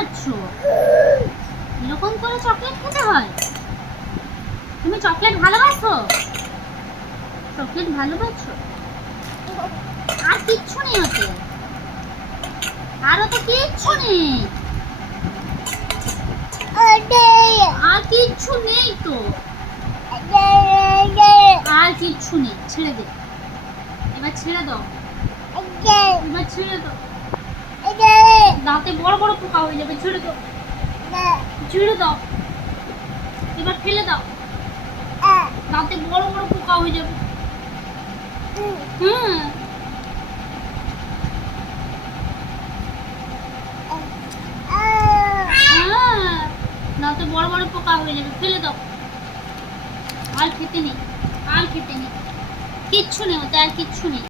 খাচ্ছ? এরকম করে চকলেট খেতে হয়? তুমি চকলেট ভালোবাসো? চকলেট ভালোবাসো? আর কিচ্ছু নেই ওতে, আরো তো কিচ্ছু নেই, আর কিচ্ছু নেই তো, আর কিচ্ছু নেই। ছেড়ে দে, এবার ছেড়ে দাও, এবার ছেড়ে দাও। দাঁতে বড় বড় পোকা হয়ে যাবে। ছেড়ে দাও, ছেড়ে দাও, এবার ফেলে দাও। দাঁতে বড় বড় পোকা হয়ে যাবে। হ্যাঁ, দাঁতে বড় বড় পোকা হয়ে যাবে। ফেলে দাও, আর খেতে নেই, আর খেতে নেই, কিচ্ছু নেই ওতে, আর কিচ্ছু নেই।